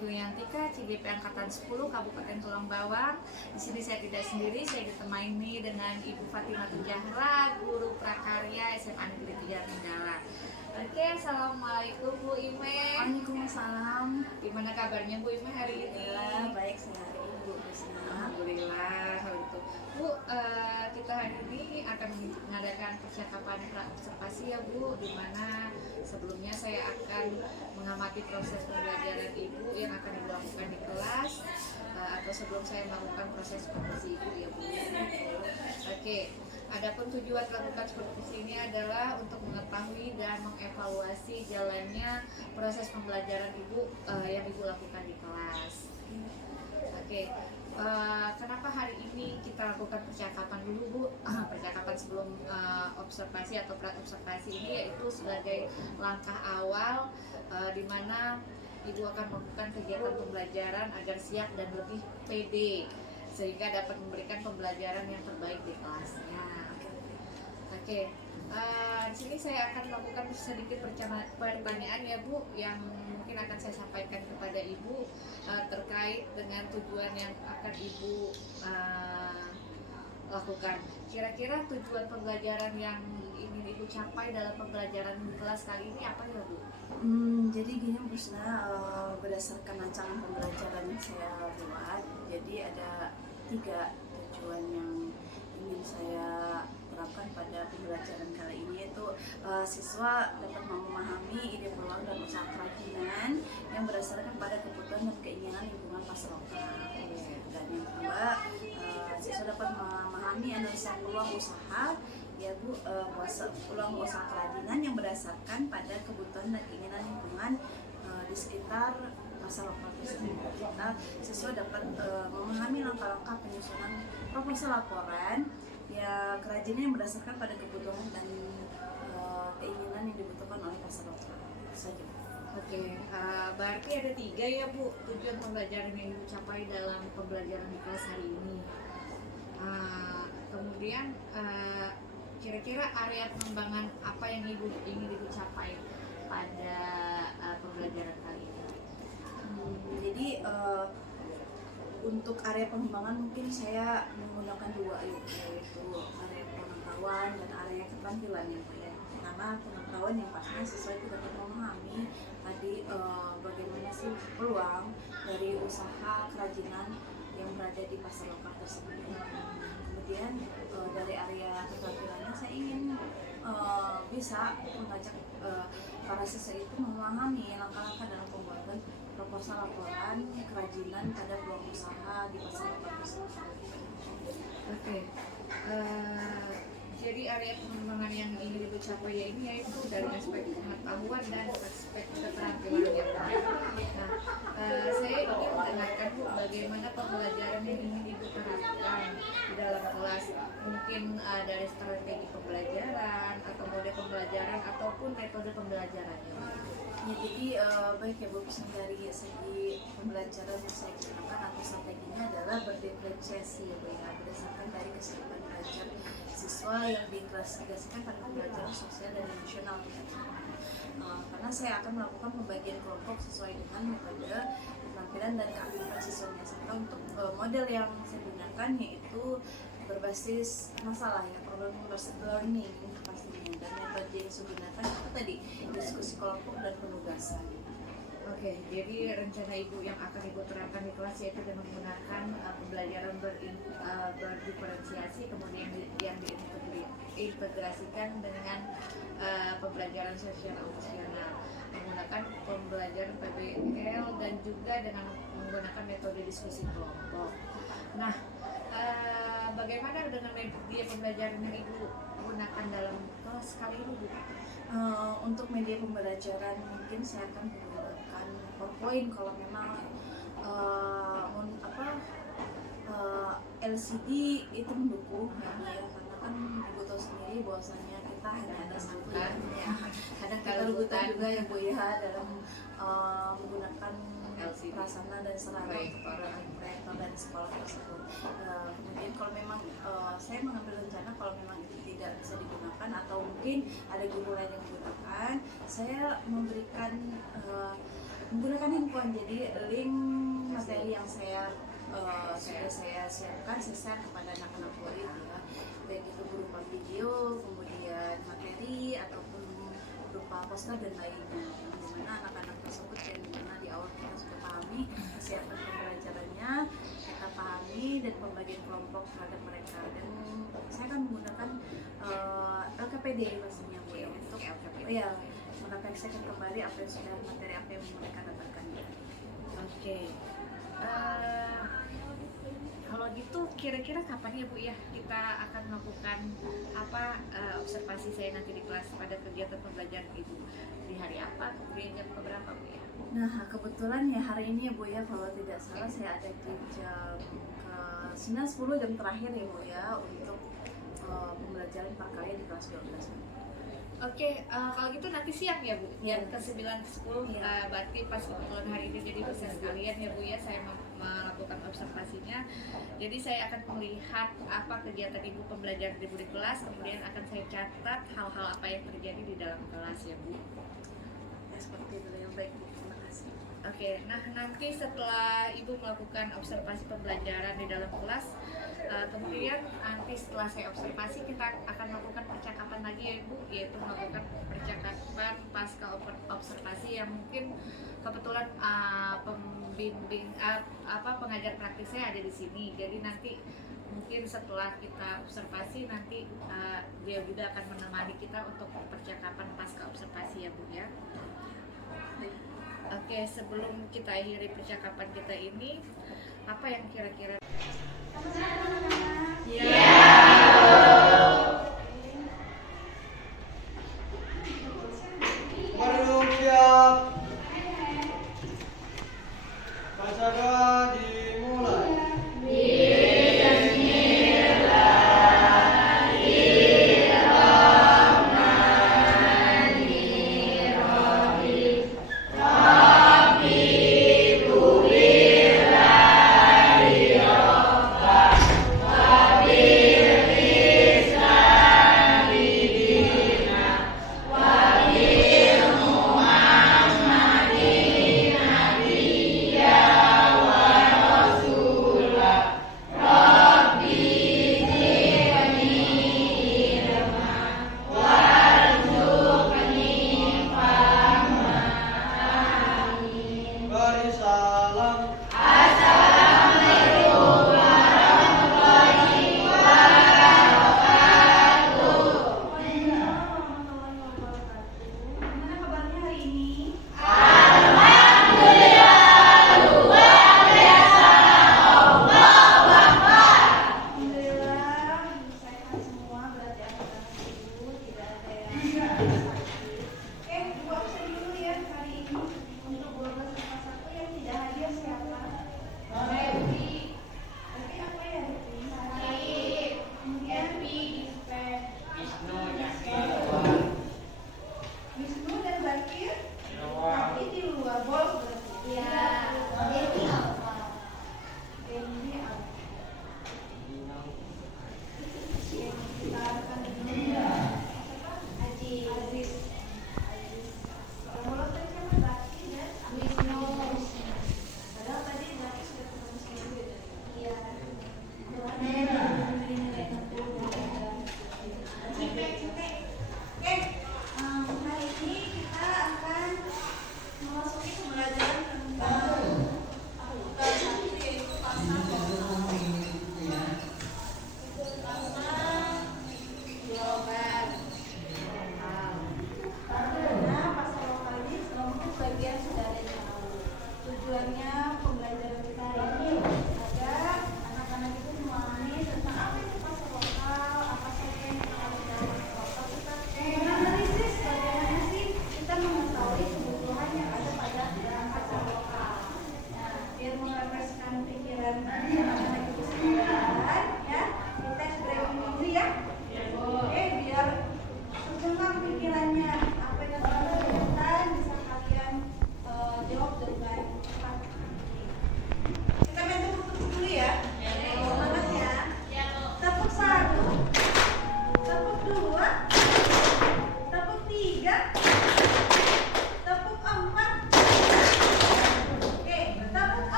Juliantika, CGP Angkatan 10, Kabupaten Tulang Bawang. Di sini saya tidak sendiri, saya ditemani dengan Ibu Fatimah Zahra, Guru Prakarya SMA Negeri 3 Kendala. Oke, Assalamualaikum Bu Ime. Waalaikumsalam. Gimana kabarnya Bu Ime hari ini? Baik sekali Bu Krisna. Alhamdulillah. Gitu. Bu, kita hari ini akan mengadakan percakapan observasi ya Bu, di mana sebelumnya saya akan mengamati proses pembelajaran Ibu yang akan dilakukan di kelas, atau sebelum saya melakukan proses supervisi Ibu ya Bu. Oke. Adapun tujuan melakukan supervisi ini adalah untuk mengetahui dan mengevaluasi jalannya proses pembelajaran Ibu yang Ibu lakukan di kelas. Oke, kenapa hari ini kita lakukan percakapan dulu Bu? Percakapan sebelum observasi atau pra-observasi ini yaitu sebagai langkah awal di mana Ibu akan melakukan kegiatan pembelajaran agar siap dan lebih pede sehingga dapat memberikan pembelajaran yang terbaik di kelasnya. Oke, di sini saya akan melakukan sedikit pertanyaan ya Bu, yang mungkin akan saya sampaikan kepada Ibu terkait dengan tujuan yang akan Ibu lakukan. Kira-kira tujuan pembelajaran yang ingin Ibu capai dalam pembelajaran di kelas kali ini apa ya Bu? Jadi gini Bu Krisna, berdasarkan rancangan pembelajaran yang saya buat, jadi ada 3 tujuan yang ingin saya terapkan pada pembelajaran kali ini, yaitu siswa dapat memahami ide peluang dan usaha kerajinan yang berdasarkan pada kebutuhan dan keinginan lingkungan pasarokan. Dan yang kedua, siswa dapat memahami analisa peluang usaha ya Bu, peluang usaha kerajinan yang berdasarkan pada kebutuhan dan keinginan lingkungan di sekitar pasar lokal tersebut. Kita siswa dapat memahami langkah-langkah penyusunan proposal laporan ya kerajinan yang berdasarkan pada kebutuhan dan keinginan yang dibutuhkan oleh pasar lokal. Saja. Oke, berarti ada 3 ya Bu tujuan pembelajaran yang Ibu capai dalam pembelajaran di kelas hari ini. Kemudian kira-kira area pengembangan apa yang ingin Ibu capai pada pembelajaran kali ini? Jadi untuk area pengembangan mungkin saya menggunakan 2, yaitu area pengetahuan dan area keterampilan ya Bu ya. Pertama, pengetahuan yang pastinya siswa itu dapat memahami tadi bagaimana sih peluang dari usaha kerajinan yang berada di pasar lokal tersebut. Kemudian dari area keterampilannya saya ingin bisa mengajak para siswa itu memahami langkah-langkah dalam pembuatan proposal laporan kerajinan pada peluang usaha di pasar lokal tersebut. Oke. Jadi area pengembangan yang ingin Ibu capai ya ini yaitu dari aspek pengetahuan dan aspek keterampilan yang baik. Nah, saya ingin mendengarkan Bu bagaimana pembelajaran yang ingin Ibu terapkan di dalam kelas. Mungkin dari strategi pembelajaran atau mode pembelajaran ataupun metode pembelajarannya. Ya, jadi baik ya Bu, dari segi pembelajaran yang saya gunakan atau strateginya adalah berdiferensiasi ya Bu ya, berdasarkan dari kesiapan belajar siswa yang diklasifikasikan pada pembelajaran sosial dan emosional. Karena saya akan melakukan pembagian kelompok sesuai dengan metode penampilan dan keaktifan siswanya. Serta untuk model yang saya gunakan yaitu berbasis masalah ya, problem based learning pastinya, dan metode yang saya gunakan itu tadi diskusi kelompok dan penugasan. Oke, jadi rencana Ibu yang akan Ibu terapkan di kelas yaitu dengan menggunakan pembelajaran berdiferensiasi, kemudian yang diintegrasikan dengan pembelajaran sosial emosional, menggunakan pembelajaran PBL dan juga dengan menggunakan metode diskusi kelompok. Nah, bagaimana dengan media pembelajaran yang Ibu gunakan dalam kelas kali ini Bu? Untuk media pembelajaran mungkin saya akan menggunakan PowerPoint kalau memang LCD itu mendukung ya, karena kan Ibu tahu sendiri bahwasanya kita hanya ada satu ya. Kadang kita rebutan juga ya Bu ya dalam menggunakan LCD prasarana dan sarana proyektor dan sekolah tersebut. Kemudian kalau memang saya mengambil rencana kalau memang itu tidak bisa digunakan atau mungkin ada guru lain yang menggunakan, saya memberikan menggunakan handphone. Jadi link materi yang sudah saya siapkan saya share kepada anak-anak murid ya, baik itu berupa video, kemudian materi ataupun berupa poster dan lainnya, yang dimana anak-anak tersebut yang dimana di awal kita sudah pahami kesiapan pembelajarannya, kita pahami dan pembagian kelompok terhadap mereka, dan saya akan menggunakan LKPD pastinya Bu ya, untuk ya merefleksikan kembali apa yang sudah materi apa yang mereka dapatkan. Oke. Kalau gitu kira-kira kapan ya Bu ya kita akan melakukan observasi saya nanti di kelas pada kegiatan pembelajaran Ibu, di hari apa, kemudian jam berapa Bu ya? Nah kebetulan ya hari ini ya Bu ya, kalau tidak salah saya ada di jam ke 9-10 jam terakhir ya Bu ya, untuk pembelajaran prakarya di kelas 12. Oke, kalau gitu nanti siang ya Bu, Ya. jam ke 9-10, Ya. berarti pas kebetulan hari ini jadi bisa sekalian ya Bu ya, saya melakukan observasinya. Jadi saya akan melihat apa kegiatan Ibu pembelajaran Ibu di kelas, kemudian akan saya catat hal-hal apa yang terjadi di dalam kelas ya Bu. Ya seperti itu yang baik Bu, terima kasih. Oke, nah nanti setelah Ibu melakukan observasi pembelajaran di dalam kelas, kemudian nanti setelah saya observasi kita akan melakukan percakapan lagi ya Ibu, yaitu melakukan percakapan pasca observasi yang mungkin kebetulan pembimbing pengajar praktisnya ada di sini. Jadi nanti mungkin setelah kita observasi nanti dia juga akan menemani kita untuk percakapan pasca observasi ya Bu ya. Oke, sebelum kita akhiri percakapan kita ini, apa yang kira-kira Belum siap. Baca dimulai. Amin.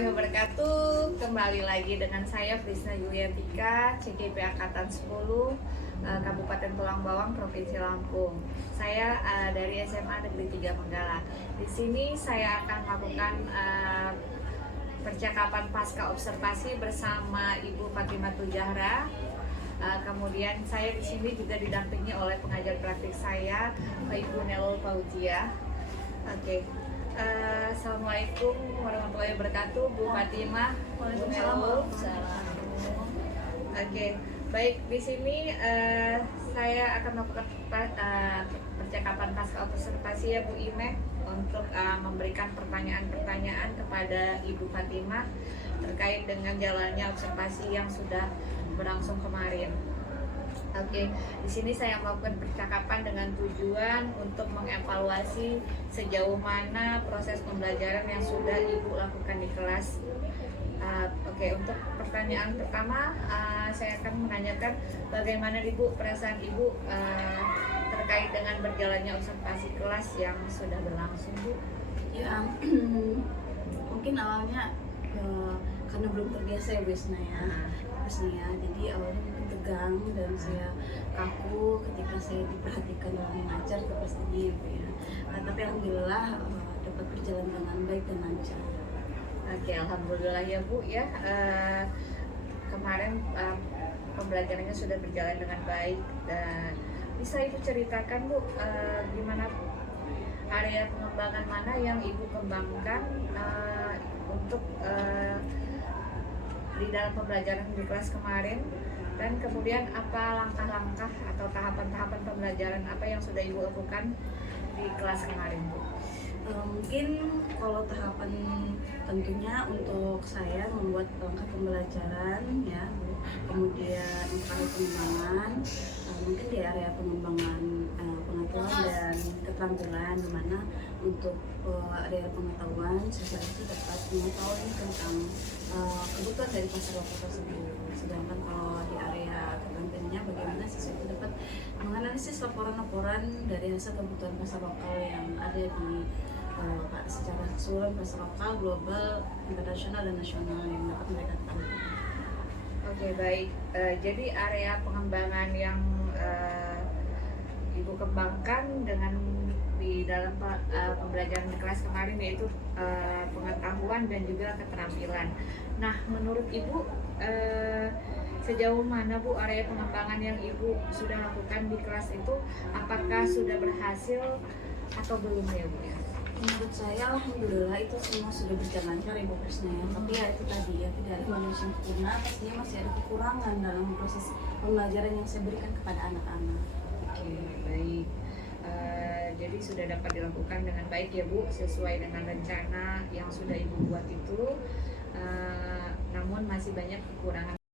warahmatullahi wabarakatuh. Kembali lagi dengan saya Prisna Yuliantika, CGP Angkatan 10, Kabupaten Tulang Bawang, Provinsi Lampung. Saya dari SMA Negeri 3 Menggala. Di sini saya akan melakukan percakapan pasca observasi bersama Ibu Fatimah Zahra. Kemudian saya di sini juga didampingi oleh pengajar praktik saya, Ibu Nelul Fauzia. Oke. Assalamualaikum warahmatullahi wabarakatuh, Bu Fatimah, Bu Nelul. Oke, baik, di sini saya akan melakukan percakapan pasca observasi ya Bu Ime untuk memberikan pertanyaan-pertanyaan kepada Ibu Fatimah terkait dengan jalannya observasi yang sudah berlangsung kemarin. Oke, di sini saya melakukan percakapan dengan tujuan untuk mengevaluasi sejauh mana proses pembelajaran yang sudah Ibu lakukan di kelas. Oke, untuk pertanyaan pertama, saya akan menanyakan bagaimana Ibu perasaan Ibu terkait dengan berjalannya observasi kelas yang sudah berlangsung, Bu? Ya, mungkin awalnya karena belum terbiasa ya jadi awalnya mungkin tegang dan saya kaku ketika saya diperhatikan dalam mengajar itu pastinya ya Bu ya. Tapi alhamdulillah dapat berjalan dengan baik dan lancar. Oke, alhamdulillah ya Bu ya. Kemarin pembelajarannya sudah berjalan dengan baik. Dan bisa Ibu ceritakan Bu, gimana area pengembangan mana yang Ibu kembangkan untuk di dalam pembelajaran di kelas kemarin, dan kemudian apa langkah-langkah atau tahapan-tahapan pembelajaran apa yang sudah Ibu lakukan di kelas kemarin, Bu? Mungkin kalau tahapan tentunya untuk saya membuat langkah pembelajaran ya Bu. Kemudian area pengembangan, mungkin di area pengembangan pengetahuan dan keterampilan, di mana untuk area pengetahuan siswa itu dapat mengetahui tentang kebutuhan dari pasar lokal tersebut. Sedangkan kalau di area keterampilannya bagaimana siswa itu dapat menganalisis laporan-laporan dari hasil kebutuhan pasar lokal yang ada di secara keseluruhan pasar lokal, global, internasional dan nasional yang dapat mereka ketahui. Oke, baik. Jadi area pengembangan yang Ibu kembangkan dengan di dalam pembelajaran di kelas kemarin yaitu pengetahuan dan juga keterampilan. Nah, menurut Ibu sejauh mana Bu area pengembangan yang Ibu sudah lakukan di kelas itu, apakah sudah berhasil atau belum ya Bu ya? Menurut saya alhamdulillah itu semua sudah berjalan lancar Ibu Krisna ya. Tapi ya itu tadi ya, tidak ada manusia yang sempurna, pastinya masih ada kekurangan dalam proses pembelajaran yang saya berikan kepada anak-anak. Oke, baik. Jadi sudah dapat dilakukan dengan baik ya Bu, sesuai dengan rencana yang sudah Ibu buat itu. Namun masih banyak kekurangan